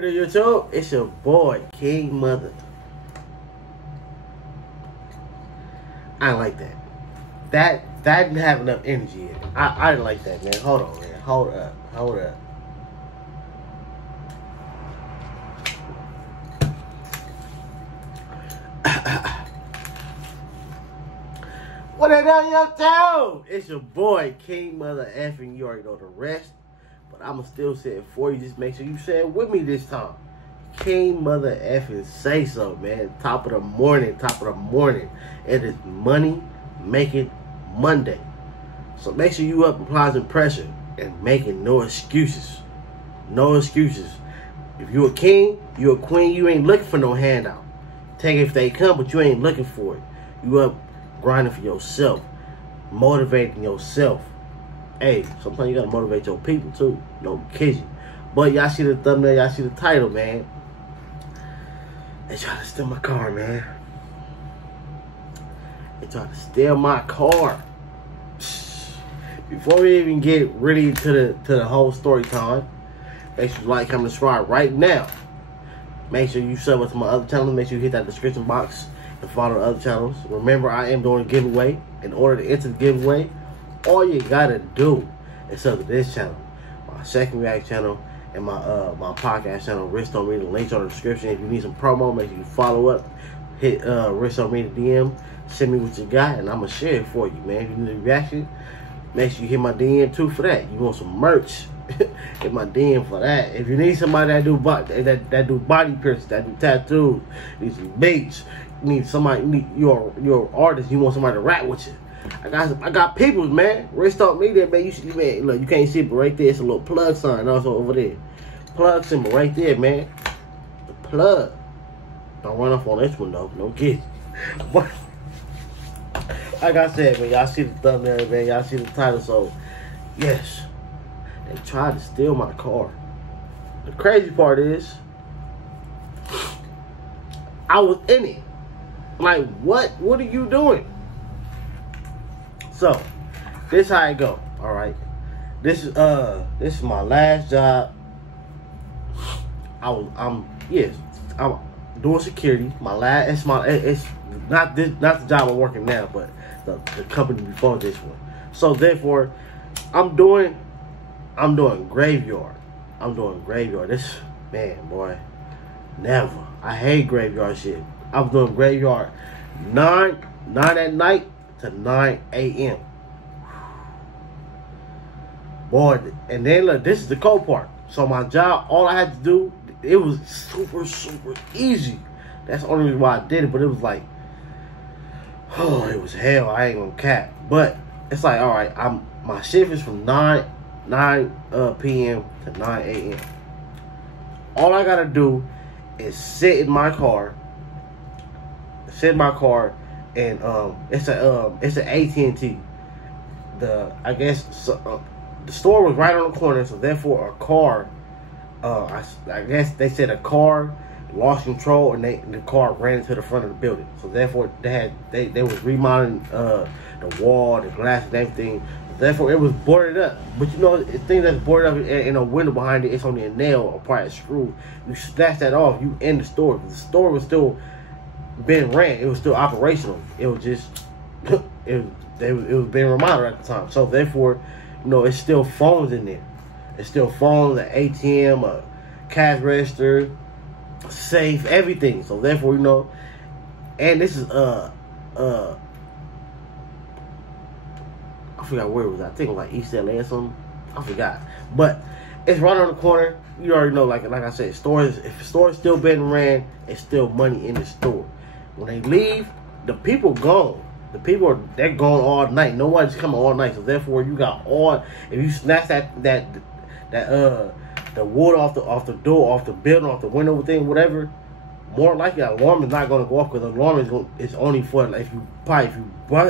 What it is, YouTube? It's your boy, King Mother. I didn't like that. That didn't have enough energy in it. I didn't like that, man. Hold on, man. Hold up. What it is, YouTube? It's your boy, King Mother effing. You already know the rest. But I'ma still say it for you. Just make sure you say it with me this time. King Mother effing say so, man. Top of the morning. It is money making Monday. So make sure you up applying pressure and making no excuses. No excuses. If you a king, you a queen, you ain't looking for no handout. Take it if they come, but you ain't looking for it. You up grinding for yourself, motivating yourself. Hey, sometimes you gotta motivate your people too. No kidding. But y'all see the thumbnail, y'all see the title, man. They try to steal my car, man. They try to steal my car. Before we even get really to the whole story time, make sure you like, comment, subscribe right now. Make sure you sub to my other channels. Make sure you hit that description box and follow the other channels. Remember, I am doing a giveaway. In order to enter the giveaway, all you gotta do is sub to this channel, my second react channel, and my podcast channel, Riich Don't Read. The links are in the description. If you need some promo, make sure you follow up. Hit Riich Don't Read the DM. Send me what you got, and I'm gonna share it for you, man. If you need a reaction, make sure you hit my DM too for that. You want some merch? Hit my DM for that. If you need somebody that do body piercings, that do tattoos, need some beats, need somebody, you're an artist, you want somebody to rap with you. I got people, man. Riich Don't Read that, man. Man, look, you can't see it, but right there, it's a little plug sign also over there. Plug symbol right there, man. The plug. Don't run off on this one though. No kidding. But like I said, man, y'all see the thumbnail, man. Y'all see the title. So yes, they tried to steal my car. The crazy part is, I was in it. Like, what are you doing? So, this how it go, all right? This is my last job. I'm doing security. It's not the job I'm working now, but the company before this one. So therefore, I'm doing graveyard. This, man, boy, never. I hate graveyard shit. I'm doing graveyard 9 at night to 9 a.m. Boy, and then look, this is the cold part. So my job, all I had to do, it was super easy. That's the only reason why I did it. But it was like, oh, it was hell. I ain't gonna cap. But it's like, all right, my shift is from 9 p.m. to 9 a.m. All I gotta do is sit in my car, and it's an AT&T. The store was right on the corner, so therefore a car, I guess they said a car lost control and the car ran into the front of the building. So therefore they was remodeling the wall, the glass, and everything. Therefore it was boarded up. But you know, the thing that's boarded up in a window behind it, it's only a nail or part of a screw. You snatch that off, you in the store. The store was still being ran. It was still operational. It was just it was being remodeled at the time. So therefore, you know, it's still phones in there. It's still phones, an ATM, a cash register, safe, everything. So therefore, you know, and this is I forgot where it was. I think it was like East LA or something. I forgot. But it's right on the corner. You already know, like I said, stores. If the store's still being ran, it's still money in the store. When they leave, the people gone. They're gone all night. Nobody's coming all night. So therefore, you got all. If you snatch the wood off the door, off the building, off the window thing, whatever, more likely the alarm is not going to go off, because the alarm is only for, like,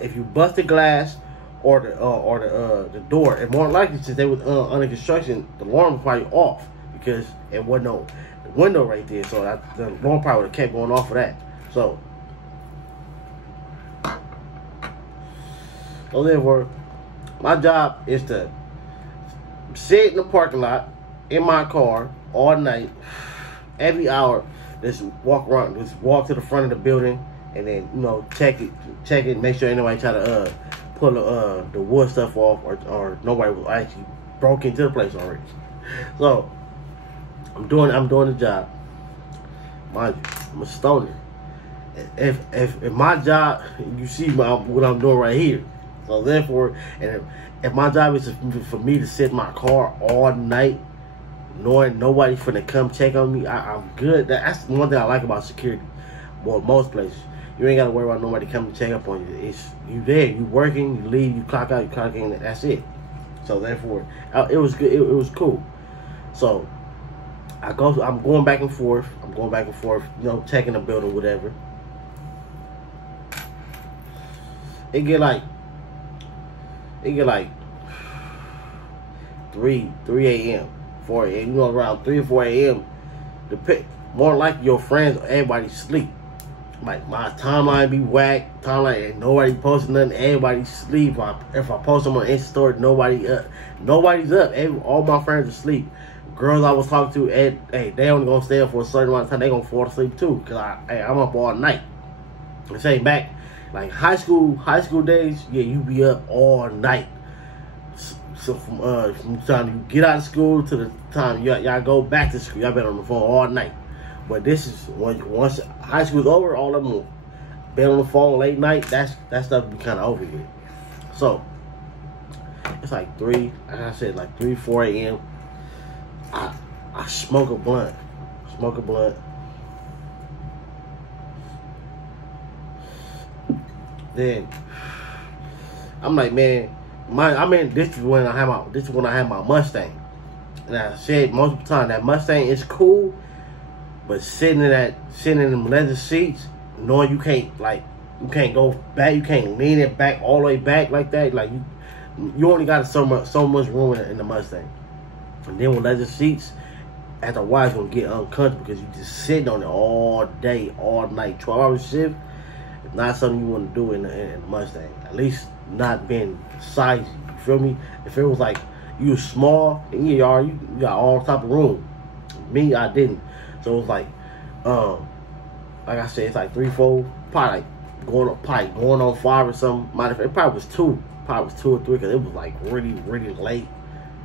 if you bust the glass or the door. And more likely, since they was under construction, the alarm was probably off because it wasn't no window right there. So the alarm probably would have kept going off of that. So therefore, my job is to sit in the parking lot in my car all night, every hour, just walk around, just walk to the front of the building, and then check it, make sure anybody try to pull the wood stuff off, or nobody was actually broke into the place already. So I'm doing the job. Mind you, I'm a stoner. If my job, you see what I'm doing right here. So therefore, and if my job is for me to sit in my car all night, knowing nobody finna come check on me, I'm good. That's one thing I like about security. Well, most places, you ain't gotta worry about nobody coming to check up on you. It's you there, you working, you leave, you clock out, you clock in, that's it. So therefore, it was good. It was cool. So I'm going back and forth. Checking the building, whatever. It get like 3 a.m., 4 a.m. Around 3 or 4 a.m. More like your friends, everybody sleep. Like my timeline be whack. Timeline ain't nobody posting nothing. Everybody sleep. If I post them on Insta story, nobody's up. All my friends are asleep. Girls I was talking to, hey, they only gonna stay up for a certain amount of time. They gonna fall asleep too, cause I'm up all night. I'm saying back, like high school days, yeah, you be up all night. So from the time you get out of school to the time y'all go back to school, y'all been on the phone all night. But this is once high school's over, all of them been on the phone late night. That stuff be kind of over here. So it's like 3, like I said, like 3, 4 a.m. I smoke a blunt. Then I'm like, man, this is when I had my Mustang. And I said most of the time that Mustang is cool, but sitting in them leather seats, knowing you can't go back, you can't lean it back all the way back like that. Like you only got so much room in the Mustang. And then with leather seats, after a while it's gonna get uncomfortable because you just sitting on it all day, all night, 12-hour shift. It's not something you want to do in the Mustang. At least not being sizey. You feel me? If it was like you was small, and you got all type of room. Me, I didn't. So it was like I said, it's like 3, 4, probably going on 5 or something. It probably was 2 or 3 because it was like really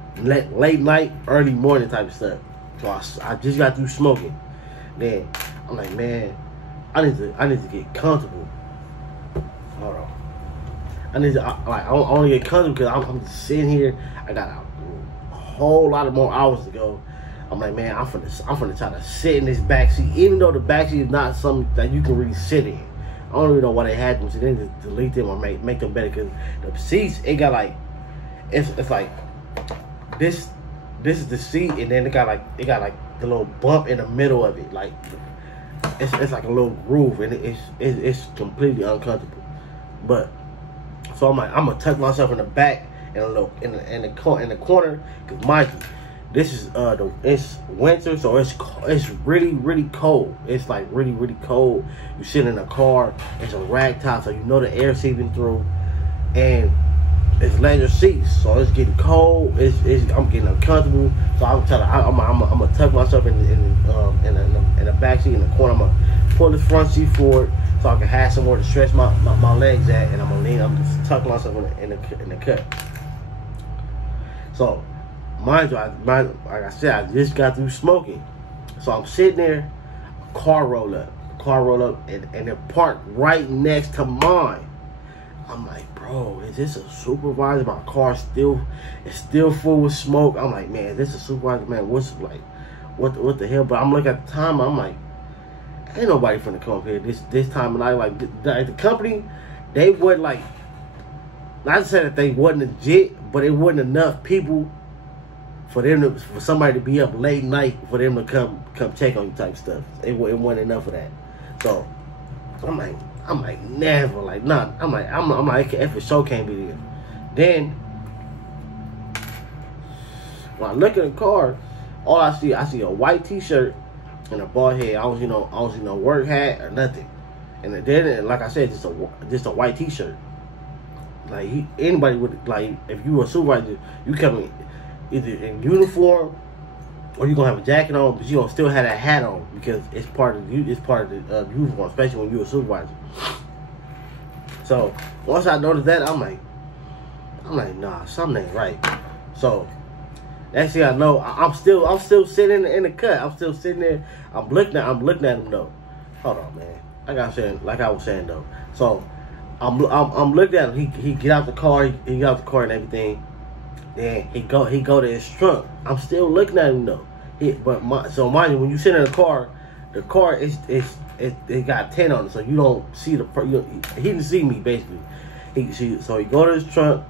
late night, early morning type of stuff. So I just got through smoking. Then I'm like, man, I need to get comfortable. Hold on. I want to get comfortable because I'm just sitting here. I got a whole lot of more hours to go. I'm like, man, I'm finna try to sit in this backseat, even though the backseat is not something that you can really sit in. I don't really know why they had them, so then just delete them or make them better. Because the seats, it got like, it's like this is the seat, and then it got like the little bump in the middle of it, like it's like a little groove, and it's completely uncomfortable. But so I'm like, I'm gonna tuck myself in the back and a little in the corner, because mind you, this is it's winter, so it's really cold. It's like really cold. You sit in a car, it's a rag top, so you know the air seeping through, and it's leather seats, so it's getting cold. I'm getting uncomfortable. So I'm gonna tuck myself in the back seat in the corner. I'm gonna pull the front seat forward so I can have somewhere to stretch my legs at, and I'm just tucking myself in the cut. So mind you, like I said, I just got through smoking, so I'm sitting there. A car roll up, and it parked right next to mine. I'm like, bro, is this a supervisor? My car is still full with smoke. I'm like, man, is this a supervisor? Man, what the hell? But I'm looking at the time. I'm like, ain't nobody finna come up here this time of night. Like the company, they would like, not to say that they wasn't legit, but it wasn't enough people for somebody to be up late night for them to come check on you type stuff. It wasn't enough of that. So I'm like, never, like, nah. I'm like, if a show can't be there. Then when I look at the car, all I see a white T-shirt and a bald head. I don't see no work hat or nothing. And then, like I said, just a white T-shirt. Like anybody would, like, if you were a supervisor, you come in either in uniform or you gonna have a jacket on, but you gonna still have that hat on because it's part of the uniform, especially when you're a supervisor. So once I noticed that, I'm like, nah, something ain't right. So next thing I know, I'm still sitting in the cut. I'm still sitting there. I'm looking at him though. Hold on, man. Like I was saying though. So I'm looking at him. He get out the car. He get out the car and everything. Then he go to his trunk. I'm still looking at him though. So mind you, when you sit in the car it got tint on it, so you don't see he didn't see me basically. So he go to his trunk.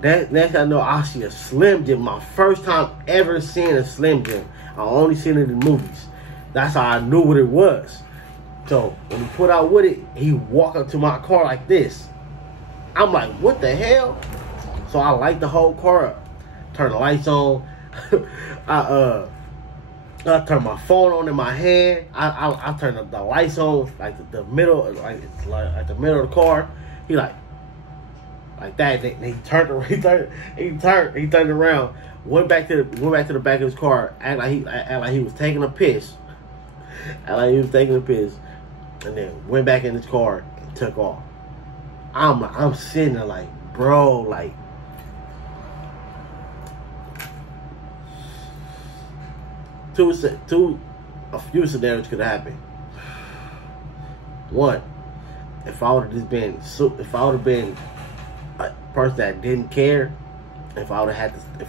Next I know, I see a Slim Jim. My first time ever seeing a Slim Jim. I only seen it in movies. That's how I knew what it was. So when he put out with it, he walked up to my car like this. I'm like, what the hell? So I light the whole car up, turn the lights on. I turn my phone on in my hand. I turn the lights on like the middle, like the middle of the car. He like that. He turned around, went back to the back of his car, act like he was taking a piss, and then went back in his car and took off. I'm sitting there like, bro, like. A few scenarios could happen. One, if I would have been a person that didn't care, if I would have had the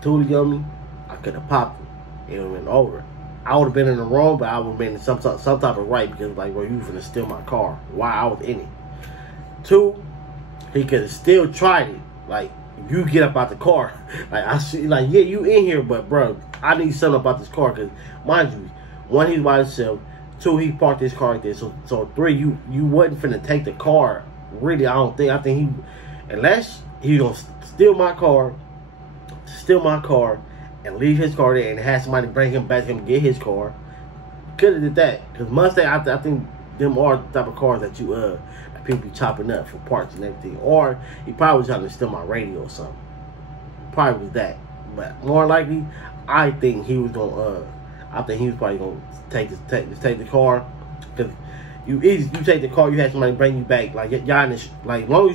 toolie on me, I could have popped him. It would have been over. I would have been in the wrong, but I would have been in some type of right because like, bro, you was gonna steal my car while I was in it. Two, he could have still tried it. Like, you get up out the car. Like, I see, like, yeah, you in here, but bro, I need something about this car because, mind you, one, he's by himself. Two, he parked his car like this. So three, you wasn't finna take the car. Really, I think he, unless he gonna steal my car, and leave his car there and have somebody bring him back and get his car. Could have did that because Mustang, I think them are the type of cars that you that people be chopping up for parts and everything. Or he probably was trying to steal my radio or something. Probably was that, but more likely, I think he was gonna. I think he was probably gonna take the car, because you take the car, you have somebody bring you back. Like y'all, like long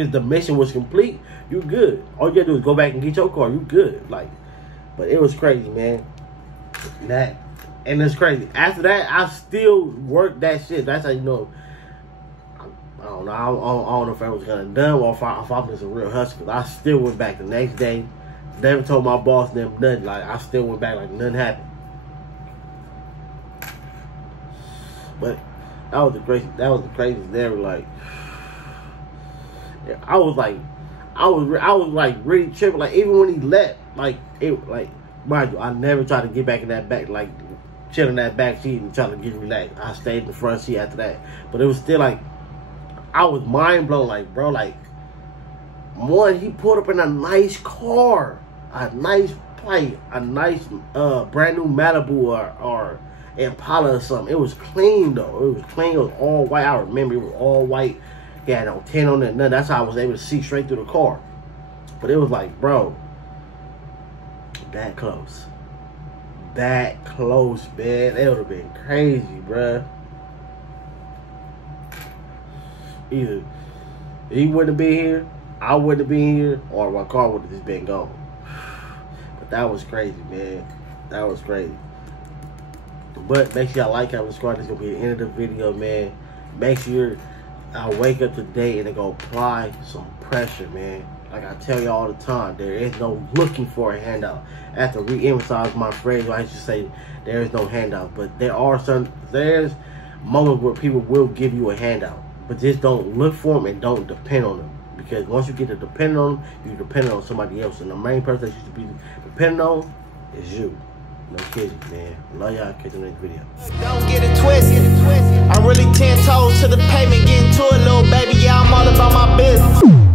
as the mission was complete, you good. All you gotta do is go back and get your car. You good. Like, but it was crazy, man. And it's crazy. After that, I still worked that shit. That's how you know. I don't know. I don't know if I was gonna done or if I was a real hustler. Cause I still went back the next day. Never told my boss them nothing. Like, I still went back like nothing happened. But that was the craziest ever. Like, I was really tripping. Like, even when he left, mind you, I never tried to get back in that back, like chill in that back seat and try to get relaxed. I stayed in the front seat after that. But it was still like, I was mind blown. Like, bro, like, one, he pulled up in a nice car, a nice brand new Malibu or Impala or something. It was clean though. It was clean. It was all white. I remember it was all white. He had no tint on it. Nothing. That's how I was able to see straight through the car. But it was like, bro, that close. That close, man. It would have been crazy, bruh. Either he wouldn't have been here, I wouldn't have been here, or my car would have just been gone. But that was crazy, man. That was crazy. But make sure y'all like, comment, subscribe. This is going to be the end of the video, man. Make sure I wake up today and they go apply some pressure, man. Like I tell you all the time, there is no looking for a handout. I have to re-emphasize my phrase. I should say there is no handout. But there's moments where people will give you a handout. But just don't look for them and don't depend on them. Because once you get to depend on them, you depend on somebody else. And the main person that you should be depending on is you. No kidding, man. Love y'all. Catch you in the next video. Don't get it twisted. I'm really 10 toes to the pavement, getting to it, little baby. Yeah, I'm all about my business.